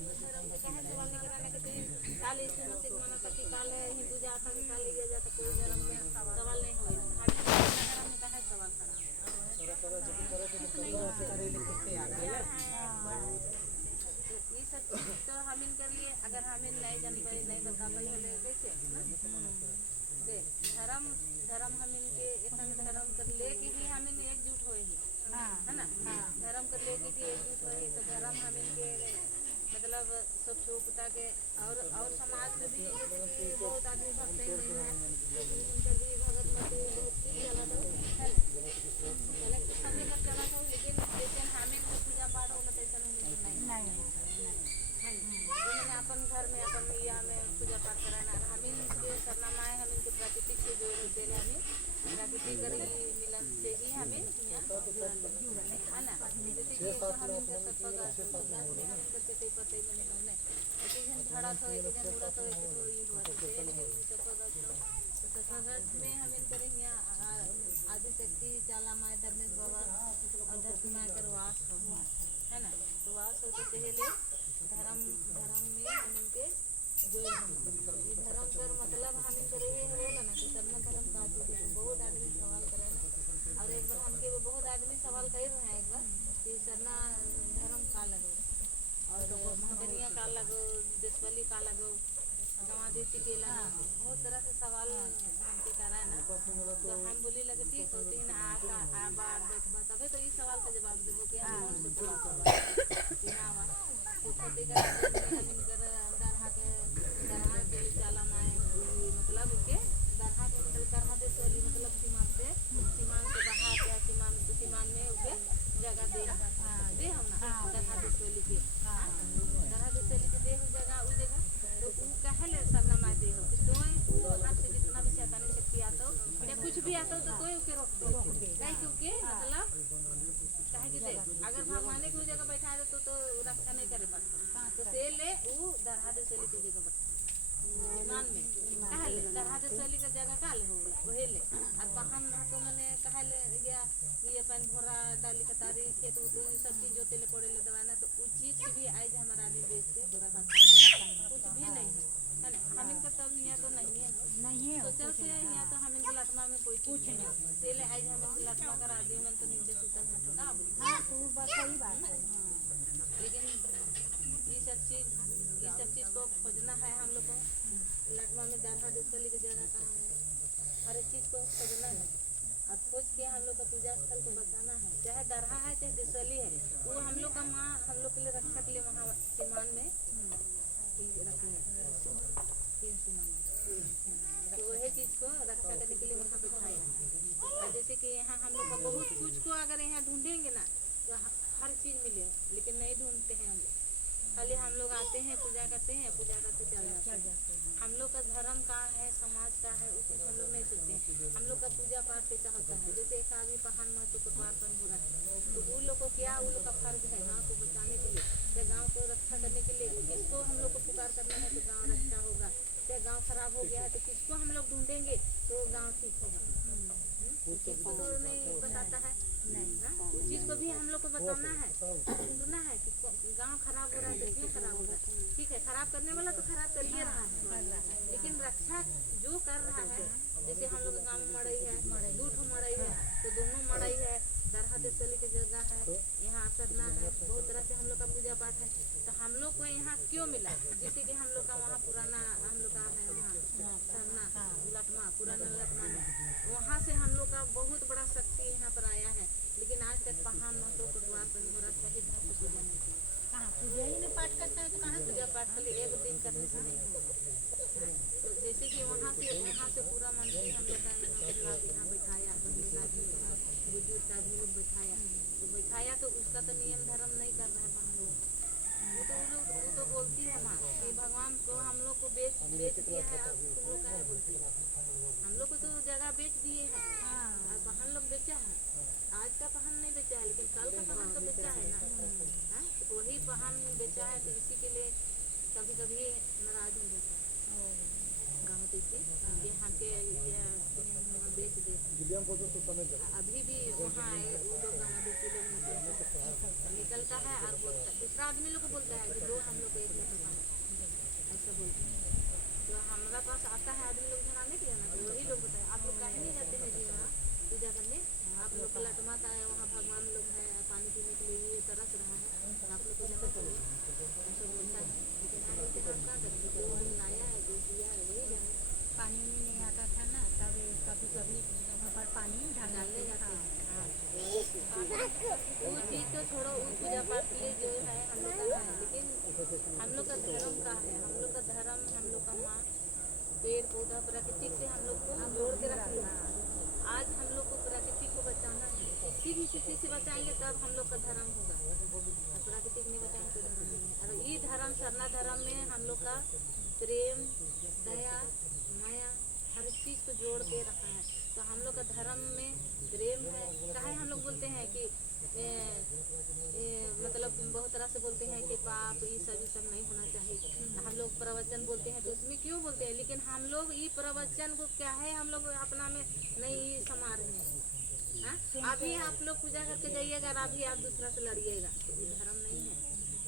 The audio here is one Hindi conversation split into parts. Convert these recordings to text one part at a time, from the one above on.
धर्म के कहे सवाल नहीं कराने के तो काल यीशु मसीह माना था कि काल हिंदू जाता है काल ये जाता कोई धर्म में सवाल नहीं होगा खाली धर्म में कहे सवाल करा ये सब तो हम इन कर लिए अगर हम इन नहीं जान पाए नहीं बता पाए होले कैसे दे धर्म धर्म हम इनके एक धर्म कर लेके ही हम इन एकजुट होए ही है ना धर्म कर लेके ही एकजुट होए तो धर्म हम इनके मतलब सब छूटता के और समाज में भी जैसे कि बहुत आदमी भक्त हैं उनके भी भगत मत बहुत चीज चला था हमें कर चला था लेकिन जैसे हमें तो पूजा पाठ होगा तैसा नहीं मैंने अपन घर में अपन या में पूजा पाठ कराना हम इनके सरनामाएँ हम इनके प्राकृतिक से जोड़ दे रहे हमें प्राकृतिक करी मिलन से ही हमें है ना जैसे कि हम इनका करके कई पता ही मैंने उन्हें एक जन खड़ा था एक जन उड़ा था एक तो ये हुआ सफागत में हम इन करेंगे आदिशक्ति चाला माए धर्मेश बाबा और धरती माए कर वास है ना तो वास होते पहले धर्म में हम इनके जोड़ ये धर्म कर मतलब हम इनके रहे होगा ना कि सरना धर्म का बहुत आदमी सवाल करे ना और एक बार हमके बहुत आदमी सवाल कर रहे हैं एक बार कि सरना धर्म का लगो और महगनिया का लगो देशवाली का लगो गंवादेती के लगो बहुत तरह से सवाल हमके करा है ना तो हम बोली लगे ठीक होती है ना आ बार बैठवा तबे तो इस सवाल का जवाब देवो कि हाँ तो पति का दरहा के चाला माए मतलब के दरहा के मतलब दरहा देश वाली मतलब सीमान के बाहर के सीमान में उके जगह दे हम ना दरहा देश वाली के दरहा देश वाली के दे जगह उस जगह तो वो कहले सरनामा दे हो तो हाथ से जितना भी शैतानी शक्ति आता हो या कुछ भी आता हो तो कोई उके रोक दे कहीं क्योंकि मतलब कहे कि देख अगर भगवान को जगह बैठा दे तो रक्षा नहीं करे पाता तो से ले वो दरहा दे सली की जगह बैठा ईमान में कहले दरहा दे सली का जगह काले हो वही ले और बहन तो मैंने कहले गया ये अपन घोड़ा डाली कतारी खेत तो सब चीज जोते ले कोड़े ले दवाना तो उस चीज की भी आज हमारा आदमी बेच के बुरा बात कुछ भी नहीं है ना हम इनका तब यहाँ तो नहीं है तो चल से यहाँ तो हम इनके लटमा में कोई कुछ नहीं तेले आज हम इनके लटमा कर आदमी मन तो नीचे सुतल में थोड़ा सही बात है लेकिन ये सब चीज को खोजना है हम लोग को लटमा में दरहा देशली की जगह कहाँ है हर एक चीज को खोजना है और खोज के हम लोग का पूजा स्थल को बचाना है चाहे दरहा है चाहे देशली है वो हम लोग का माँ हम लोग के लिए रक्षा के लिए वहाँ सीमान में रखी है तो वही चीज को रक्षा करने के लिए वहाँ बिठाया और जैसे कि यहाँ हम लोग का बहुत कुछ को अगर यहाँ ढूंढेंगे ना तो हर चीज मिले लेकिन नहीं ढूंढते हैं हम लोग खाली हम लोग आते हैं पूजा करते चल जाते हैं हम लोग का धर्म कहाँ है समाज का है उस चीज हम लोग नहीं सोचते हैं हम लोग का पूजा पाठ कैसा होता है जैसे एक आदमी पहाड़ महत्व को पार्पण हो रहा है तो उन लोग को क्या उन लोग का फर्ज है गाँव को बचाने के लिए या गाँव को रक्षा करने के लिए किसको हम लोग को पुकार करना है तो गाँव रक्षा होगा या गाँव खराब हो गया है तो किसको हम लोग ढूंढेंगे तो गाँव ठीक होगा किसको तो नहीं बताता है उस चीज को भी हम लोग को बताना है ढूंढना है कि गांव खराब हो रहा है तो क्यों खराब हो रहा है ठीक है खराब करने वाला तो खराब कर ही रहा है लेकिन रक्षा जो कर रहा है जैसे हम लोग गाँव में मड़ई है दूठ मड़ई है तो दोनों मड़ई है दरहा देशली की जगह है यहाँ सरना है बहुत तरह से हम लोग का पूजा पाठ है तो हम लोग को यहाँ क्यों मिला जैसे कि हम लोग का वहाँ पुराना हम लोग का है वहाँ सरना लटमा पुराना लटमा है वहाँ से हम लोग का बहुत बड़ा शक्ति यहाँ पर आया है लेकिन आज तक पहाड़ महतो को द्वार पर मुहूर्त सहित पूजा नहीं पूजा ही नहीं पाठ करता है तो कहाँ पूजा पाठ खाली एक दिन करने से नहीं होगा तो जैसे कि वहाँ से पूरा मंदिर हम लोग का यहाँ बैठाया बुजुर्ग आदमी लोग बैठाया तो उसका तो नियम धर्म नहीं कर रहा है पहाड़ वो तो बोलती है माँ कि भगवान को हम लोग को बेच दिया है अब तुम लोग क्या बोलती है हम लोग को तो जगह बेच दिए है और पहाड़ लोग बेचा है आज का पहाड़ नहीं बेचा है लेकिन कल का पहाड़ तो बेचा है ना तो वही पहाड़ बेचा है तो इसी के लिए कभी कभी नाराज हो जाता है गाँव ये हम के बेच दे अभी भी वहाँ वो लोग गाँव लोग निकलता है और बोलता है दूसरा आदमी लोग को बोलता है कि दो हम लोग एक हम लोग का धर्म का है, हम लोग का धर्म, हम लोग का माँ पेड़ पौधा प्राकृतिक से हम लोग को जोड़ के रखी है। आज हम लोग को प्रकृति को बचाना है, किसी भी स्थिति से बचाएंगे तब हम लोग का धर्म होगा, और प्राकृतिक नहीं बचाएंगे तो धर्म नहीं है। और ये धर्म सरना धर्म में हम लोग का प्रेम, दया, माया हर चीज़ को जोड़ के रखा है। तो हम लोग का धर्म में प्रेम है। चाहे हम लोग बोलते हैं कि मतलब बहुत तरह से बोलते हैं कि पाप ये सब नहीं होना चाहिए, हम लोग प्रवचन बोलते हैं तो उसमें क्यों बोलते हैं, लेकिन हम लोग ये प्रवचन को क्या है हम लोग अपना में नहीं समा रहे हैं। अभी आप लोग पूजा करके जाइएगा और अभी आप दूसरा से लड़िएगा, ये धर्म नहीं है,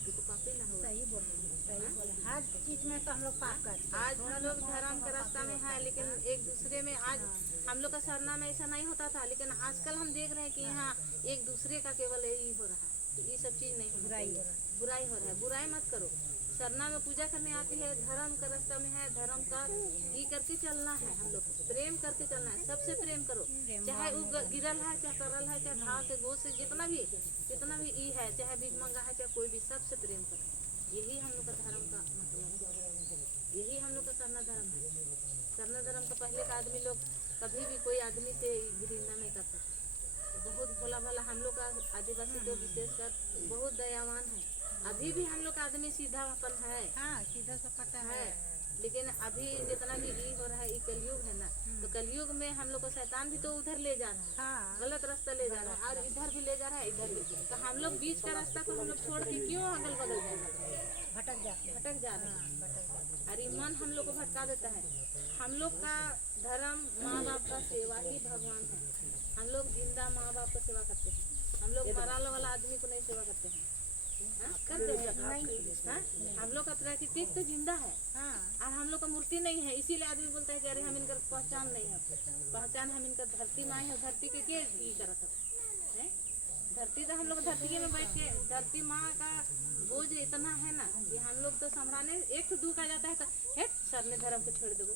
ये तो पापी ना हो। सही बोले, सही बोले। हर चीज में तो हम लोग पाप करते हैं। आज हम लोग धर्म के रास्ता में है, लेकिन एक दूसरे में आज हम लोग का सरना में ऐसा नहीं होता था, लेकिन आजकल हम देख रहे हैं कि यहाँ एक दूसरे का केवल यही हो रहा है। तो ये सब चीज़ नहीं होना चाहिए, बुराई हो रहा है, बुराई मत करो। सरना में पूजा करने आती है, धर्म का रास्ता में है, धर्म का ये करके चलना है, हम लोग प्रेम करके चलना है, सबसे प्रेम करो, चाहे वो गिरल है, चाहे करल है, चाहे घाव से गोद से जितना भी ई है, चाहे भीख मंगा है, चाहे कोई भी, सबसे प्रेम करो। यही हम लोग का धर्म का मतलब है, यही हम लोग का सरना धर्म है। सरना धर्म का पहले का आदमी लोग कभी भी कोई आदमी से घृणा नहीं करता, बहुत भोला भाला। हम लोग का आदिवासी तो विशेषकर बहुत दयावान है। अभी भी हम लोग का आदमी सीधापन है, हाँ सीधा सपाटा है। लेकिन अभी जितना भी ये हो रहा है, ये कलयुग है ना, तो कलयुग में हम लोग को शैतान भी तो उधर ले जा रहा है, हाँ। गलत रास्ता ले जा रहा है, और इधर भी ले जा रहा है, इधर भी। तो हम लोग बीच का रास्ता को हम लोग छोड़ के क्यों अगल बगल जाए, भटक जाते हैं। भटक जा रहे हैं। अरे मन हम लोग को भटका देता है। हम लोग का धर्म माँ बाप का सेवा ही भगवान है। हम लोग जिंदा माँ बाप का सेवा करते हैं, हम लोग मरा वाला आदमी को नहीं सेवा करते हैं, करते हैं। हम लोग का प्राकृतिक तो जिंदा है, और हम लोग का मूर्ति नहीं है, इसीलिए आदमी बोलता है कि अरे हम इनका पहचान नहीं है। पहचान हम इनका धरती माँ है, धरती के करत है। धरती तो हम लोग धरती में बैठ के, धरती माँ का बोझ इतना है ना कि हम लोग तो संभराने एक तो दुख आ जाता है तो हेट सर ने धर्म को छोड़ देवो,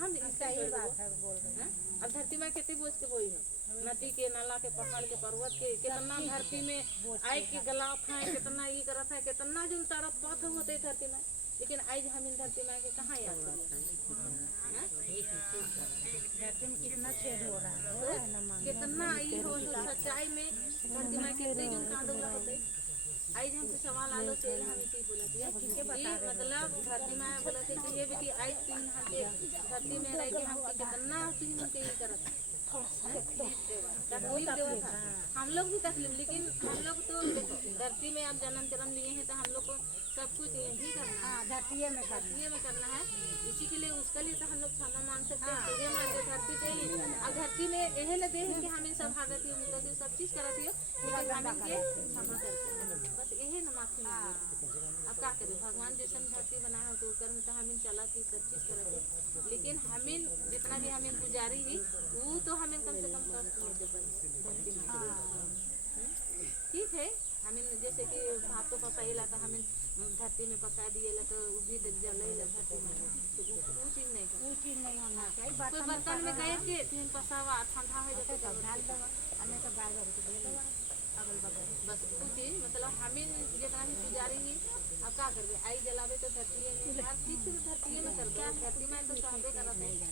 हम सही बात है, बोल रहे हैं। अब धरती में कितनी बोझ के बोई है, नदी के, नाला के, पहाड़ के, पर्वत के, कितना धरती में आई के गलाफ है, कितना ये करत है, कितना जो तरफ पथ होते है धरती में, लेकिन आज हम इन धरती में आके कहाँ याद करते हैं। धरती में कितना छेद हो रहा है, कितना ये हो सच्चाई में धरती में कितने जो कांडोला होते। आज हमसे सवाल आलो से हम इसी बोला थी, मतलब धरती में बोला थे कि ये बेटी आज तीन हमके धरती में रह के हमके कितना तीन हमके ये करत तकलीफ देवा था, हम लोग भी तकलीफ, लेकिन हम लोग तो धरती में अब जन्म लिए हैं तो हम लोग को सब कुछ यही करना है, धरती में करना है। इसी के लिए उसके लिए तो हम लोग क्षमा मांग सकते हैं, तुझे मांगते धरती से ही। अब धरती में यही लगे है कि हम इन सब हालत ही उनका से सब चीज करती हो, लेकिन हम इनके क्षमा करते हैं, बस यही ना माफी मांगे। अब क्या करें, भगवान जैसे धरती बना है तो ऊपर में तो हम इन चला थी सब चीज करते, लेकिन हम इन जितना भी हम इन पुजारी ही वो तो हमें कम से कम कष्ट नहीं दे धरती में। ठीक है, हमें जैसे कि भात तो पसाइला तो हमें धरती में पसा दिए तो वो भी जलेला धरती में, तो वो चीज नहीं होना चाहिए। कोई बर्तन में गए के फिर पसावा ठंडा हो जाते तो डाल दो, हमें तो गाय गरु को दे दो अगल बगल, बस वो चीज मतलब हमें जितना भी पुजारी ही अब क्या करबे, आई जलावे तो धरती में, हर चीज तो धरती में कर दो, धरती में तो चाहते करते हैं,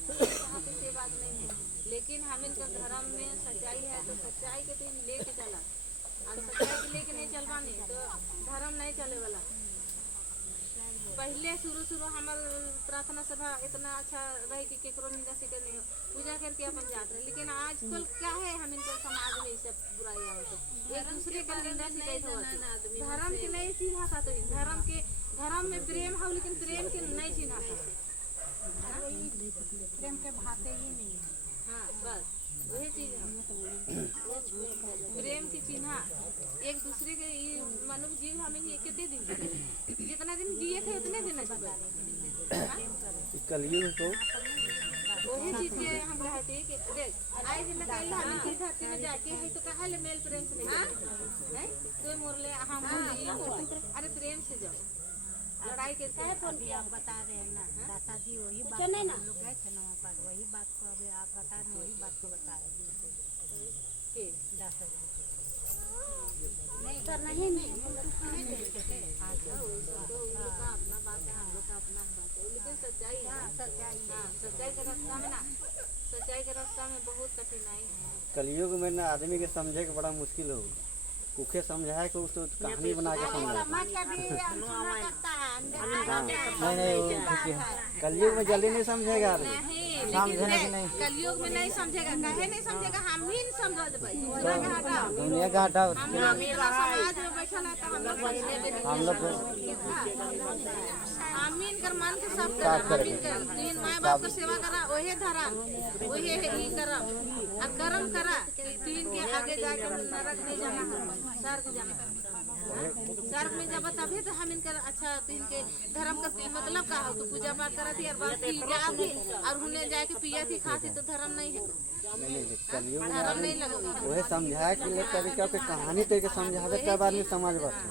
से बात नहीं है, लेकिन हम इनका धर्म में सच्चाई है तो सच्चाई के तो लेके चला, और सच्चाई के लेके नहीं चलवाने तो धर्म नहीं चले वाला। पहले शुरू हमार प्रार्थना सभा इतना अच्छा रहे कि केकरो निंदा से करने हो पूजा करके अपन जाते रहे, लेकिन आजकल क्या है हम इनका समाज में सब बुराई आवत है, एक दूसरे का निंदा सिखाई होती, धर्म के नहीं चिन्हाता, तो धर्म में प्रेम हो, लेकिन प्रेम के नहीं चिन्हाता, प्रेम के भाते ही नहीं है। हाँ बस वही चीज है, प्रेम की चिन्ह एक दूसरे के मनुष्य जीव हमें कितने दिन जितना दिन जिए थे उतने दिन कलयुग को वही चीज के हम कहे थे कि देख आई दिन कल हम की धरती में जाके है तो कहा ले मेल प्रेम से नहीं तो मोरले हम अरे प्रेम से जाओ, लड़ाई करते हैं फोन किया, आप बता रहे हैं ना दादा जी वही बात हम लोग गए थे ना वहाँ पर, वही बात को अभी आप बता रहे हैं, वही बात को बता रहे हैं दादा जी नहीं करना ही नहीं। सच्चाई है। हाँ, सच्चाई के रास्ता में ना, सच्चाई के रास्ता में बहुत कठिनाई है। कलयुग में ना आदमी के समझे के बड़ा मुश्किल हो, कुखे समझाए कि उसको कहानी बना के समझाए। कलयुग में जल्दी नहीं समझेगा आदमी, समझने की नहीं, कलयुग में नहीं समझेगा, काहे नहीं समझेगा, हम ही नहीं समझ देबै। दुनिया का हटाओ, समाज में बैठल है तो हम लोग आमीन कर मान के सब करा, आमीन कर तीन माँ बाप के सेवा करा, ओहे धरा, ओहे ही करम और कर्म करा कि तीन के आगे जाकर नरक नहीं जाना है, स्वर्ग जाना है। स्वर्ग में जब तभी तो हम इनकर अच्छा तीन के धर्म का मतलब का हो, तो पूजा पाठ करा थी और बात की जाती और उन्हें जाके पिया थी खाती तो धर्म नहीं है, धर्म नहीं लगा। वही समझाए के लिए तरीका के कहानी तरीके समझावे तब आदमी समझ बता।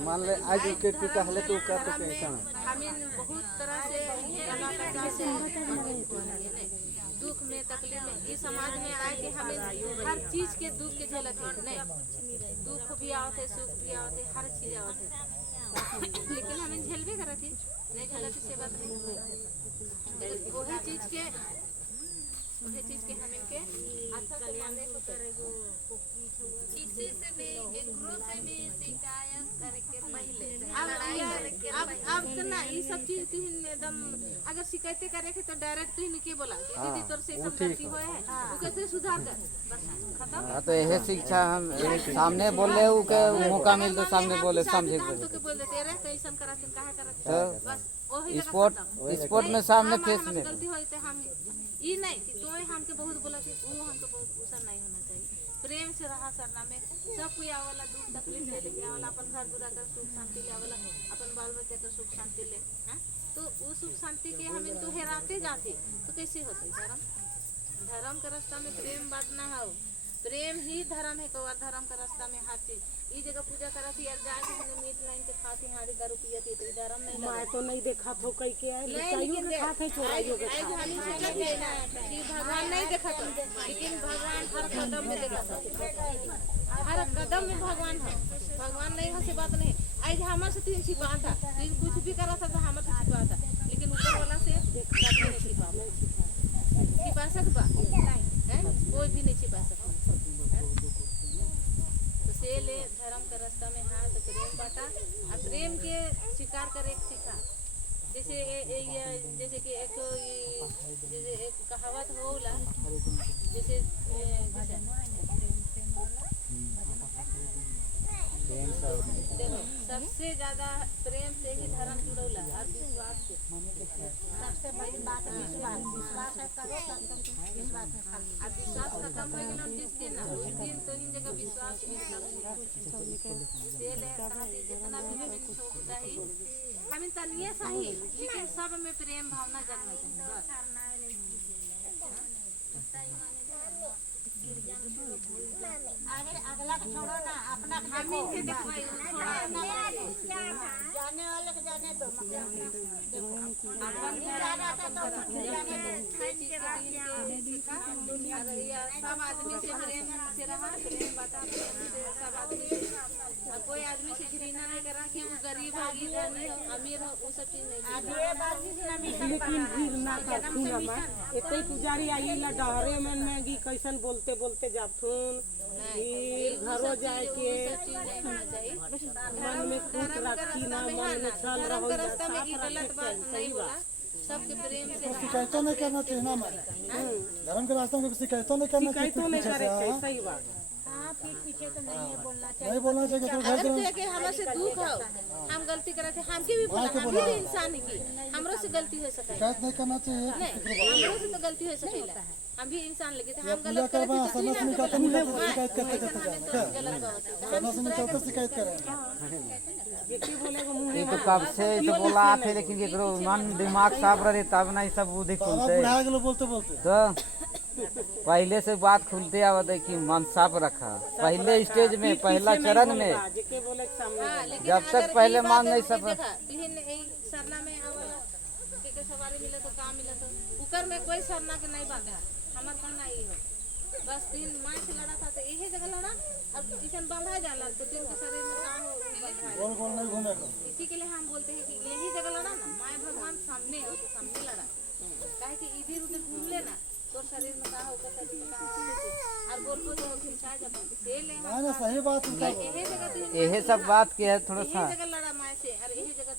मान ले आज के कहले तो का तो कैसा हम बहुत तरह से दुख में तकलीफ में इस समाज में आए कि हमें हर चीज के दुख के झलक है, नहीं दुख भी आवते सुख भी आवते हर चीज आवते, लेकिन हमें झेलवे करत थी नहीं झलक से बात नहीं, वही चीज के हमें के अच्छा कल्याण को करेगो, किसी से भी एकरो से भी शिकायत करके पहले अब तो ना ये सब चीज तुम एकदम अगर शिकायत करे के तो डायरेक्ट तुम के बोला दीदी तोर से सब गलती होए है वो कैसे सुधार कर, बस खत्म। हां तो यही शिक्षा हम सामने बोले उ के मौका मिल तो सामने बोले समझे तो के बोल देते रे कैसन करत काहे करत, बस वही स्पोर्ट में सामने फेस में गलती होई तो हम ई नहीं कि तोय हमके बहुत बोला थी वो हमको बहुत उसन नहीं होना चाहिए, प्रेम से रहा सरना में सब कोई आवला दुख तकलीफ ले लेके आवला अपन घर दुरा कर सुख शांति ले आवला, अपन बाल बच्चा का सुख शांति ले, हैं तो वो सुख शांति के हम तो हेराते जाते तो कैसे होते धर्म, धर्म के रास्ता में प्रेम बात ना हो, प्रेम ही धर्म है, कौवा धर्म का रास्ता में हर चीज ई जगह पूजा करा थी यार जाके हमने मीट लाइन के खाती हाड़ी दारू पिया थी तो धर्म नहीं लगा, मैं तो नहीं देखा तो कई के है लेकिन खाते चोराइयो के आज हम सोचत है ना कि भगवान नहीं देखा था, लेकिन भगवान हर कदम में देखा था, हर कदम में भगवान है, भगवान नहीं है से बात नहीं। आज हमारे से तीन छिपा था, तीन कुछ भी करा था तो हमारे से छिपा था, लेकिन ऊपर वाला से कभी नहीं छिपा सकता है, कोई भी नहीं छिपा सकता। तो से ले धर्म का रास्ता में हाथ तो प्रेम बाटा और प्रेम के स्वीकार करे सीखा, जैसे कि एक तो जैसे एक कहावत होला जैसे देखो सबसे ज्यादा प्रेम से ही धर्म जुड़ौला और विश्वास से, सबसे बड़ी बात विश्वास है, करो विश्वास है खाली, और विश्वास खत्म हो गया जिस दिन ना उस दिन तो इन जगह विश्वास से ले कहते जितना भी हमें छोड़ता ही हमें तनिए सही लेकिन सब में प्रेम भावना जगना चाहिए, अगला को छोड़ो ना अपना हम इनके देखवाई थोड़ा जाने वाले को जाने दो, अपन जाना था तो जाने सब आदमी से प्रेम से रहा, प्रेम बता सब आदमी और कोई आदमी से घृणा नहीं करा कि वो गरीब हो अमीर हो वो सब चीज नहीं, लेकिन फिर ना करथुन मैं एते पुजारी आई ला डहरे मन में गी कैसन बोलते बोलते जाथुन फिर घरो जाए के मन में खुद रखी ना मन में चल रहो रास्ता में गलत बात नहीं बोला, सबके प्रेम से शिकायतों नहीं करना चाहिए ना हमारे धर्म के रास्ते में शिकायतों नहीं करना चाहिए, तो नहीं करे सही बात नहीं बोलना चाहिए। तो घर अगर के हमरा से दुख हो हम गलती करे थे हमके भी बोला हम भी इंसान है की हमरो से गलती हो सके, शिकायत नहीं करना चाहिए, नहीं हमरो से तो गलती हो सकेला, हम भी इंसान लगे थे हम गलत पूजा करे करवा थे समझ नहीं करते नहीं शिकायत करते समझ नहीं करते शिकायत करें, ये तो कब से तो बोला थे लेकिन एकरो मन दिमाग साफ रहे तब ना सब बुद्धि खुलते बुढ़ा गेलो बोलते बोलते तो पहले से बात खुलते आवत है कि मन साफ रखा, पहले स्टेज में पहला चरण में जब तक पहले मान नहीं सब सरना में आवला के सवारी मिले तो काम मिले तो उकर में कोई सरना के नहीं बात है, हमर कहना ई हो बस दिन माई से लड़ा था तो यही जगह लड़ा, अब किचन बंधा जाला तो दिन के शरीर में काम हो बंधा गोल गोल नहीं घूमेगा। इसी के लिए हम बोलते हैं कि यही जगह लड़ा ना, माए भगवान सामने और तो सामने लड़ा, काहे कि इधर उधर घूम लेना तो शरीर में का होगा, शरीर में का होगा और गोल को जो खिंचा जाता है ले ना सही बात है। यही जगह यही सब बात की है थोड़ा यही सा जगह लड़ा माए से और यही जगह